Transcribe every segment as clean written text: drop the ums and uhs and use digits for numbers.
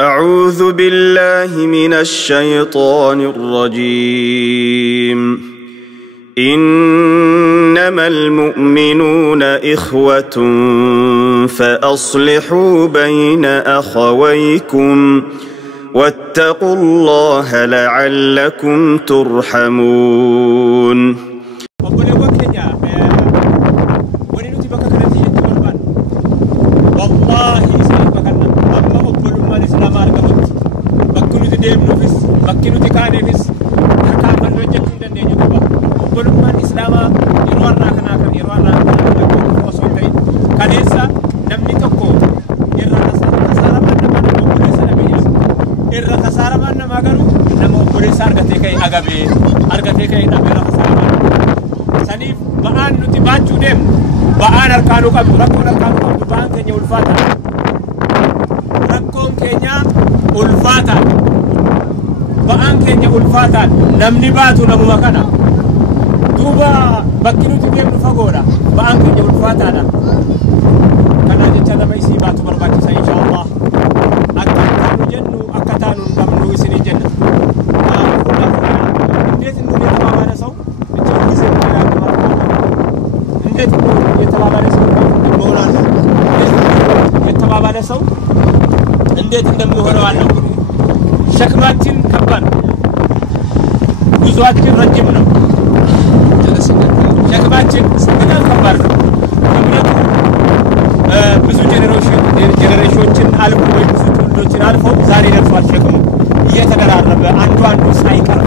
أعوذ بالله من الشيطان الرجيم إنما المؤمنون إخوة فأصلحوا بين أخويكم واتقوا الله لعلكم ترحمون bakkinuti kaanefis harkaan wajjatun dandeenyu qaba obbolummaan islaamaa yeroo har'aa kanaa kan yeroo har'aa kanaa osoo ta'e kaleessa namni tokko irra kasaaramaan nama obboleessa dhabeeyya irra kasaaramaan nama garuu nama obboleessa argatee ka'e agabee argatee ka'e dhabeera kasaaramaan saniif ba'aan nuti baachuu deemnu ba'aan harkaanuu qabdu rakkoon harkaanuu qabdu ba'aan keenya ulfaata rakkoon keenya ulfaata ba'aan keenya ulfaataan namni baatu namuma kana duuba bakki nuti deemnu fagoodha ba'aan keenya ulfaataadha kana jecha nama isii baatu barbaachisa inshaallah akka taanu jennu akka taanu qabnu isinii jenna እንዴት ነው የተባባለ ሰው እንዴት ነው የተባባለ ሰው ሞራል የተባባለ ሰው እንዴት እንደሚሆነው አለው ሸክማችን ከባድ ጉዟችን ረጅም ነው ሸክማችን በጣም ከባድ ነው ብዙ ጀነሬሽኖችን አልፎ ወይ ብዙ ትውልዶችን አልፎ ዛሬ ደርሷል ሸክሙ እየተደራረበ አንዱ ሳይቀር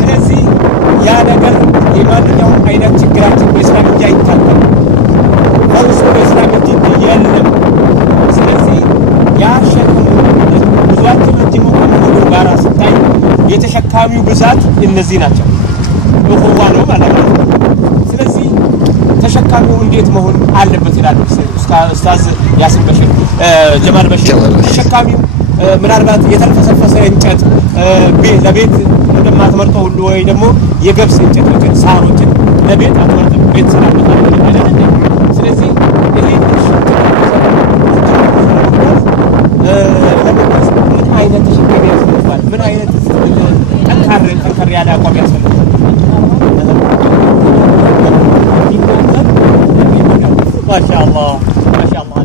ስለዚህ ያ ነገር የማንኛውም አይነት ችግራችን በእስላም እንጂ አይታወቅም ፈውስ በእስላም እንጂ የለም ስለዚህ ያ ሸክሙ ጉዟችን ረጅም ከመሆኑ ጋር ሲታይ የተሸካሚው ብዛት እነዚህ ናቸው እኹዋ ነው ማለት ነው ስለዚህ ተሸካሚው እንዴት መሆን አለበት ይላል ኡስታዝ ያሲን በሽር ጀማል በሽር ተሸካሚው ምናልባት የተልፈሰፈሰ እንጨት ለቤት እንደማትመርጠው ሁሉ ወይ ደግሞ የገብስ እንጨቶችን ሳሮችን ለቤት አትመርጥም ቤት ስላልመጣ አይደለም ስለዚህ ይሄ ምን አይነት ተሸካሚ ያስፈልጋል ምን አይነት ጠንካራ ያለ አቋም ያስፈልጋል ማሻአላህ ማሻአላህ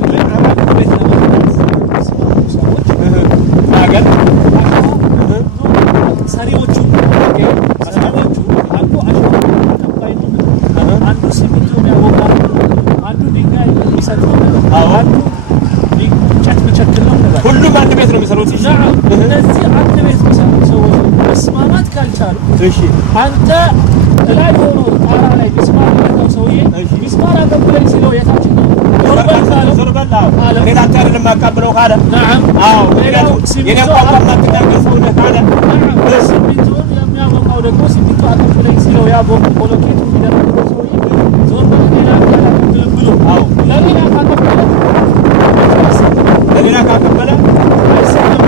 አገር ሰሪዎቹ አንዱ አሽከር ተቀባይ ነው አንዱ ሲሚንቶ ያወቃል አንዱ ድንጋይ ይሰጥ አንዱ ጨት መቸክል ነው ሁሉም አንድ ቤት ነው የሚሰሩት እነዚህ አንድ ቤት የሚሰሩ ሰዎች መስማማት ካልቻሉ እሺ አንተ ላይ ሆኖ ጣራ ላይ መስማት ነው ሰውዬ መስማት አቀብለኝ ሲለው የታች ነው ዞርበላው ሌላ ታሪክ ማቀብለው ካለ نعم አዎ የኔ ቋንቋ ማትናገር ሰው ነው ካለ ሲሚንቶን የሚያወጣው ደግሞ ሲሚንቶ አቀብለኝ ሲለው ያ ቦሎኬቱ ይደረገው ሰውዬ ዞርበላ ሌላ ካለ ብሎ አዎ ለሌላ ካቀበለ ለሌላ ካቀበለ አይሰማም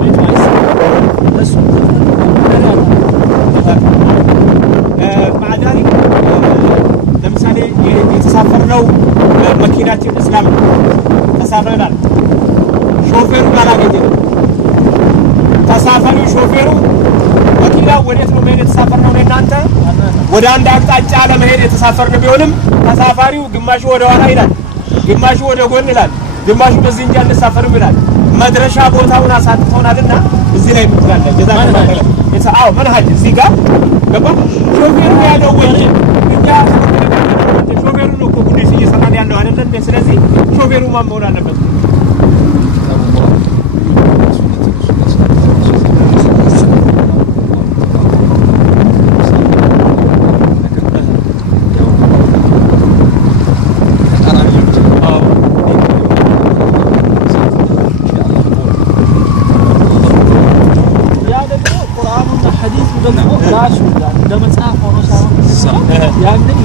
ቤቱ አይሰማም እሱ ማዳሪ ለምሳሌ የተሳፈርነው መኪናችን እስላም ተሳፈረናል ሾፌሩ ባላገኘ ተሳፋሪው ሾፌሩ መኪናው ወዴት ነው መሄድ የተሳፈርነው እናንተ ወደ አንድ አቅጣጫ ለመሄድ የተሳፈርን ቢሆንም ተሳፋሪው ግማሹ ወደ ኋላ ይላል ግማሹ ወደ ጎን ይላል ግማሹ በዚህ እንጂ አንሳፈርም ይላል መድረሻ ቦታውን አሳጥተውናልና እዚህ ላይ ምትላለ ጀዛከላህ የተአው መንሃጅ እዚህ ጋር ገባ ሾፌሩ ያለው ወንጀ እኛ ሾፌሩ ነው እኮ ጉዳይ እየሰራን ያለው አይደለም ስለዚህ ሾፌሩ ማን መሆን አለበት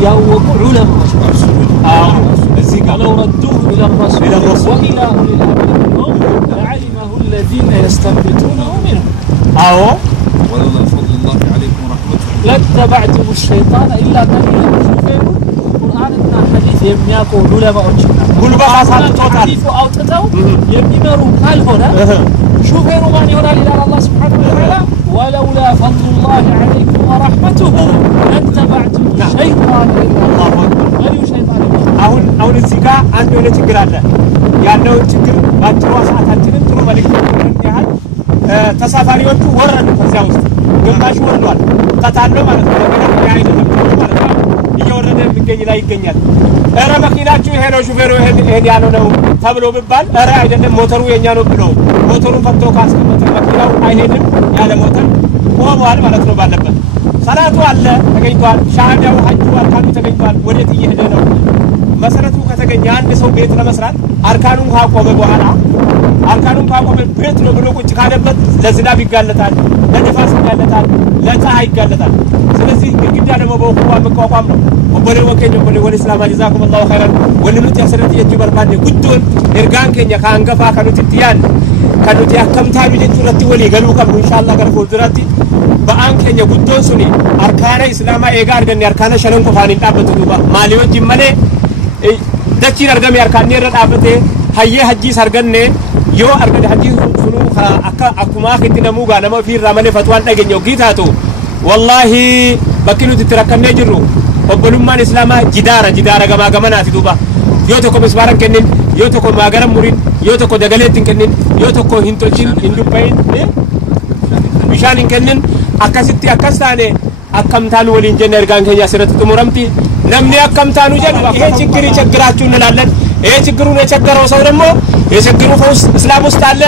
يوقع علماء الذي قالوا ردوه إلى الرسول وإلى أولي الأمر منهم لعلمه الذين يستنبطونه منهم ولولا فضل الله عليكم ورحمته لاتبعتم الشيطان إلا قليلا القرآن حديث يمياكو علماء ጉልበት አሳጥቶታል አውጥተው የሚመሩ ካልሆነ ሹፌሩ ማን ይሆናል ይላል አላህ Subhanahu Wa Ta'ala ولولا فضل الله عليكم ورحمته لاتبعتم الشيطان الله اكبر أي شيطان አሁን እዚህ ጋር አንድ የሆነ ችግር አለ ያለው ችግር ባጭሩ ሰዓታችንን ጥሩ መልእክት ያህል ተሳፋሪዎቹ ወረዱ ከዚያ ውስጥ ግማሽ ወርዷል ተታለው ማለት ነው ነገር አይደለም ማለት ነው እየወረደ የሚገኝ ላይ ይገኛል እረ መኪናችሁ ይሄ ነው ሹፌሩ ይሄን ያለው ነው ተብሎ ቢባል እረ አይደለም ሞተሩ የኛ ነው ብሎ ሞተሩን ፈቶ ካስቀመጠ መኪናው አይሄድም ያለ ሞተር ቆሟል ማለት ነው ባለበት ሰላቱ አለ ተገኝቷል ሻሃዳው ሐጁ አርካኑ ተገኝቷል ወዴት እየሄደ ነው መሰረቱ ከተገኘ አንድ ሰው ቤት ለመስራት አርካኑን ካቆመ በኋላ አርካኑን ካቆመ ቤት ነው ብሎ ቁጭ ካለበት ለዝናብ ይጋለጣል ለንፋስ ይጋለጣል ለፀሐይ ይጋለጣል ስለዚህ ግድግዳ ደግሞ በቁዋ መቋቋም ነው ወበለ ወከኝ ወበለ ወልስላም አጅዛኩም الله خيرا ወንኑት ያሰረት የጅበርባደ ጉዶን እርጋን ከኛ ካንገፋ ከኑት ትያን ከኑት ያከምታሉ ለቱረት ወሊ ገሉ ቀም ኢንሻአላህ ገርፎ ድራቲ በአን ከኛ ጉዶን ሱኒ አርካና እስላማ ኤጋር ገን አርካና ሸለን ቆፋን ጣበቱ ዱባ ማሊዮ ጅመለ دچين ارغم ياركاني ردابته هيه حجي سرغنه يو ارغد حجي سنو اكما خدنمو غانما في رمله فتوان دغنيو گيتاتو والله بكيلو تتركنه جرو وبلمان اسلاما جدار غما دوبا يوتو كو مسبارن كنن يوتو كو ماغرم مريد يوتو كو دغليتين كنن يوتو كو هنتوچين اندوبين بيشانين كنن اكاسيتي اكاستانه አከምታኑ ወሊን ጀነር ጋን ከያ ሰረት ተሞራምቲ ለምን አከምታኑ ጀን ይሄ ችግር ይቸግራችሁ እንላለን ይሄ ችግሩን የቸገረው ሰው ደግሞ የችግሩ ፈውስ እስላም ውስጥ አለ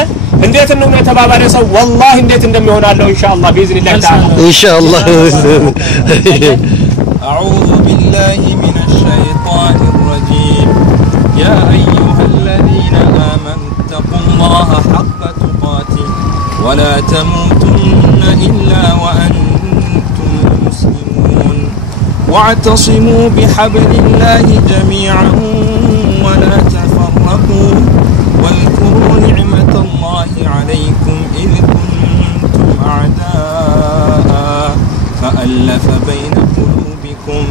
እንዴት ነው የተባባለ ሰው والله እንዴት እንደሚሆን አለው ኢንሻአላህ باذن الله تعالى ኢንሻአላህ أعوذ بالله من الشيطان الرجيم يا أيها الذين آمنوا اتقوا الله حق تقاته ولا تموتن إلا وأنتم مسلمون واعتصموا بحبل الله جميعا ولا تفرقوا واذكروا نعمة الله عليكم إذ كنتم أعداء فألف بين قلوبكم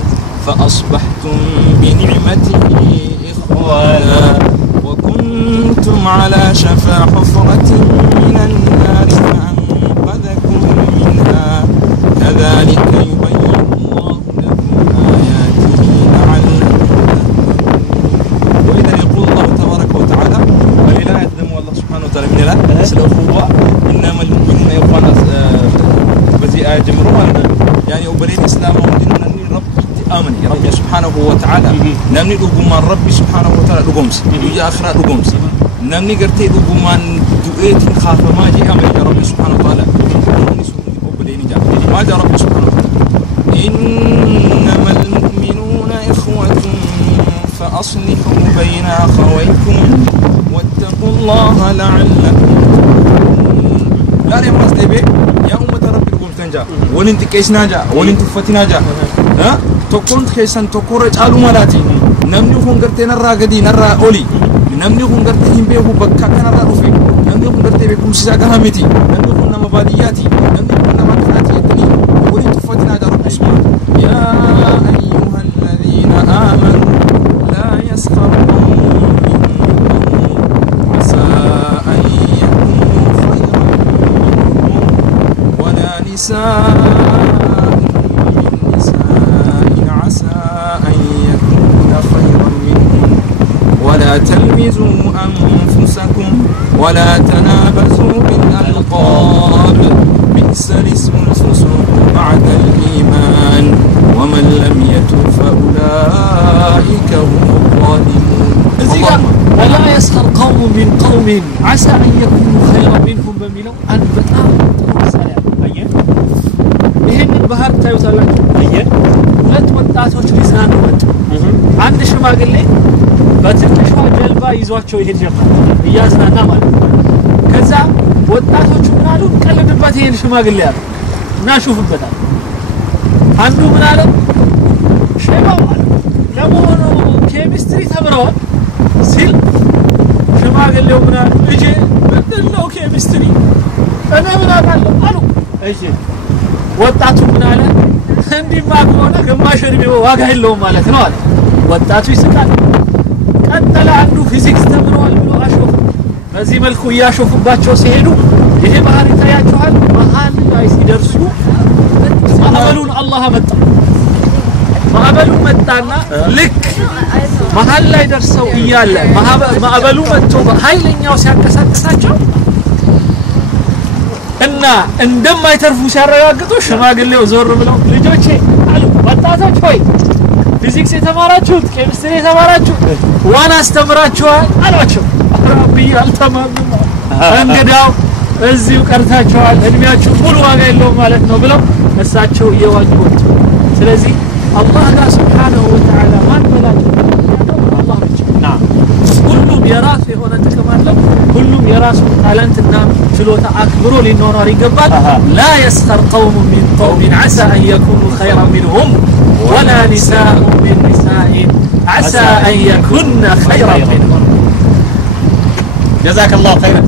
فأصبحتم بنعمته إخوانا وكنتم على شفا حفرة من النار فأنقذكم منها كذلك يبين الله لكم آياته لعلكم تهتدون وإذا يقول الله تبارك وتعالى ولله يقدم الله سبحانه وتعالى من الله سلوه إنما المؤمنون إخوانا بزي آية جمروها يعني أبريد إسلام وديننا رب آمن يا رب سبحانه وتعالى نمني لقمان ربي سبحانه وتعالى لقمس يجي آخر لقمس نمني قرتي لقمان دوئت خاف ما جي آمن يا رب سبحانه وتعالى ما جاء رب سبحانه وتعالى إنما المؤمنون إخوة فأصلحوا بين أخويكم واتقوا الله لعلكم لا يمرس ديبي يا أمة ربي لكم تنجا ولنت كيس ناجا ولنت فتنا جا ها تكون كيسان تكورج على مالاتي نمني هم قرتي نرى قدي نرى أولي نمني هم قرتي هم بيه بكا نرى رفي نمني هم قرتي بكم سجاك همتي نمني هم نمبادياتي نمني هم نمبادياتي ولنت فتنا جا رب سبحانه يا أيها الذين آمنوا لا يسخر قوم عسى أن يكونوا خيرا منهم ولا نساء من نساء عسى أن يكون خيرا منهم ولا تلمزوا أنفسكم ولا تنابزوا بالألقاب بئس الاسم الفسوق بعد الإيمان ومن لم يتب فأولئك هم الظالمون ولا يسخر قوم من قوم عسى أن يكونوا خيرا منهم بميلو أن بتاع سلام أيه ይሄን ባህር ታዩታላችሁ አየ ሁለት ወጣቶች ሊዝናኑ መጡ አንድ ሽማግሌ በትንሿ ጀልባ ይዟቸው ይሄድ ጀመረ እያዝናና ማለት ከዛ ወጣቶቹ ምን አሉ ቀልድበት ይሄን ሽማግሌ ያሉ እና ሹፍበታል አንዱ ምን አለ ሸባው አለ ለሞኖ ኬሚስትሪ ተምረዋል ሲል ሽማግሌው ምን አለ ልጄ ምንድነው ኬሚስትሪ እኔ ምን አውቃለሁ አሉ እሺ ወጣቱ ምን አለ እንዲማ ከሆነ ግማሽ እድሜው ዋጋ የለውም ማለት ነው አለ ወጣቱ ይስቃል ቀጠለ አንድ አንዱ ፊዚክስ ተምሯል ብሎ አሾፍ በዚህ መልኩ ያሾፉባቸው ሲሄዱ ይሄ ባህር ይታያቸዋል መሃል ላይ ሲደርሱ ማዕበሉን አላህ ማዕበሉ መጣና ልክ መሃል ላይ ደርሰው እያለ ማዕበሉ መጥቶ በኃይለኛው ሲያንቀሳቅሳቸው እና እንደማይተርፉ ሲያረጋግጡ ሽማግሌው ዞር ብለው ልጆቼ አሉ ወጣቶች ሆይ ፊዚክስ የተማራችሁት ኬሚስትሪ የተማራችሁት ዋና አስተምራችኋል አሏቸው ረቢ አልተማርንም እንግዲያው እዚሁ ቀርታችኋል እድሜያችሁ ሙሉ ዋጋ የለውም ማለት ነው ብለው እሳቸው እየዋኙት ስለዚህ አላህ ጋር Subhanahu Wa Ta'ala ማን በላቸው አላህ ብቻ ሁሉም የራሱ የሆነ ጥቅም አለው ሁሉም የራሱ ታለንትና ችሎታ አክብሮ ሊኖር ይገባል لا يسخر قوم من قوم عسى أن يكونوا خيرا منهم ولا نساء من نساء عسى أن يكن خيرا منهم جزاك الله خيرا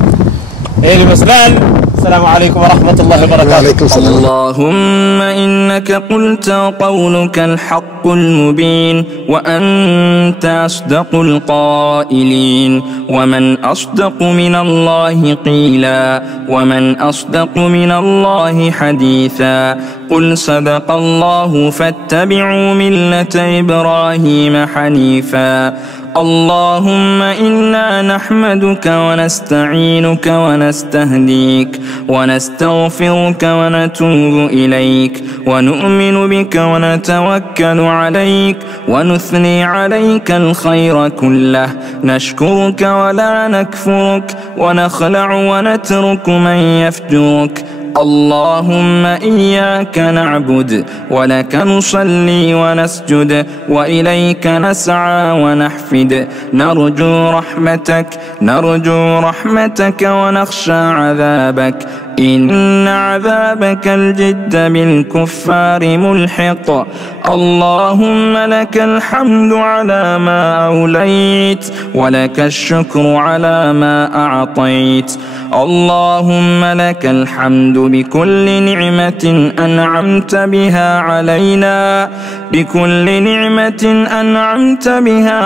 ايه المسلال السلام عليكم ورحمة الله وبركاته وعليكم السلام اللهم إنك قلت قولك الحق المبين وأنت أصدق القائلين ومن أصدق من الله قيلا ومن أصدق من الله حديثا قل صدق الله فاتبعوا ملة إبراهيم حنيفا اللهم إنا نحمدك ونستعينك ونستهديك ونستغفرك ونتوب إليك ونؤمن بك ونتوكل عليك ونثني عليك الخير كله نشكرك ولا نكفرك ونخلع ونترك من يفجرك اللهم إياك نعبد ولك نصلي ونسجد وإليك نسعى ونحفد نرجو رحمتك ونخشى عذابك إن عذابك الجد بالكفار ملحق اللهم لك الحمد على ما أوليت ولك الشكر على ما أعطيت اللهم لك الحمد بكل نعمة أنعمت بها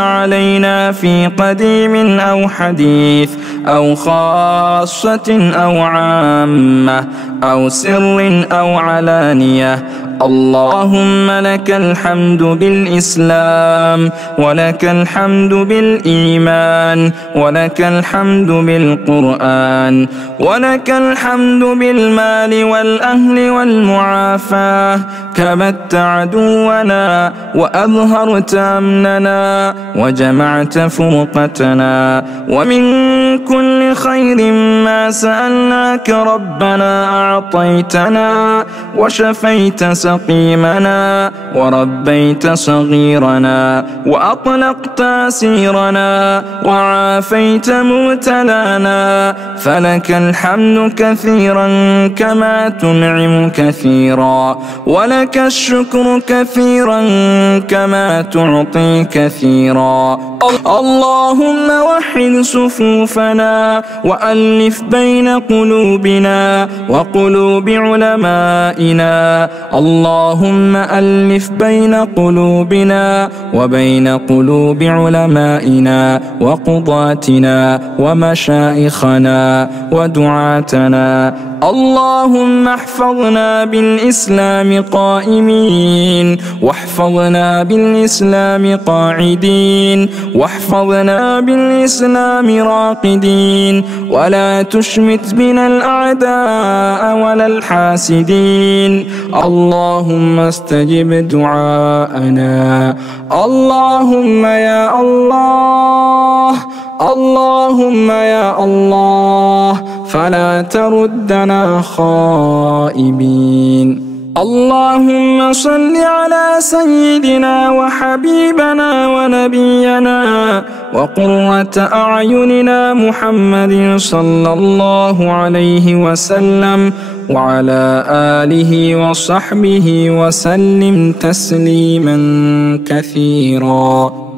علينا في قديم أو حديث أو خاصة أو عامة أو سر أو علانية اللهم لك الحمد بالإسلام ولك الحمد بالإيمان ولك الحمد بالقرآن ولك الحمد بالمال والأهل والمعافاة كبت عدونا وأظهرت أمننا وجمعت فرقتنا ومن كل خير ما سألناك ربنا أعطيتنا وشفيت سقيمنا وربيت صغيرنا وأطلقت أسيرنا وعافيت مبتلانا فلك الحمد كثيرا كما تنعم كثيرا ولك الشكر كثيرا كما تعطي كثيرا اللهم وحد صفوفنا وألف بين قلوبنا وقلوب علمائنا اللهم ألف بين قلوبنا وبين قلوب علمائنا وقضاتنا ومشايخنا ودعاتنا اللهم احفظنا بالإسلام قائمين واحفظنا بالإسلام قاعدين واحفظنا بالإسلام راقدين ولا تشمت بنا الأعداء ولا الحاسدين اللهم استجب دعاءنا اللهم يا الله اللهم يا الله فلا تردنا خائبين اللهم صل على سيدنا وحبيبنا ونبينا وقرة أعيننا محمد صلى الله عليه وسلم وعلى آله وصحبه وسلم تسليما كثيرا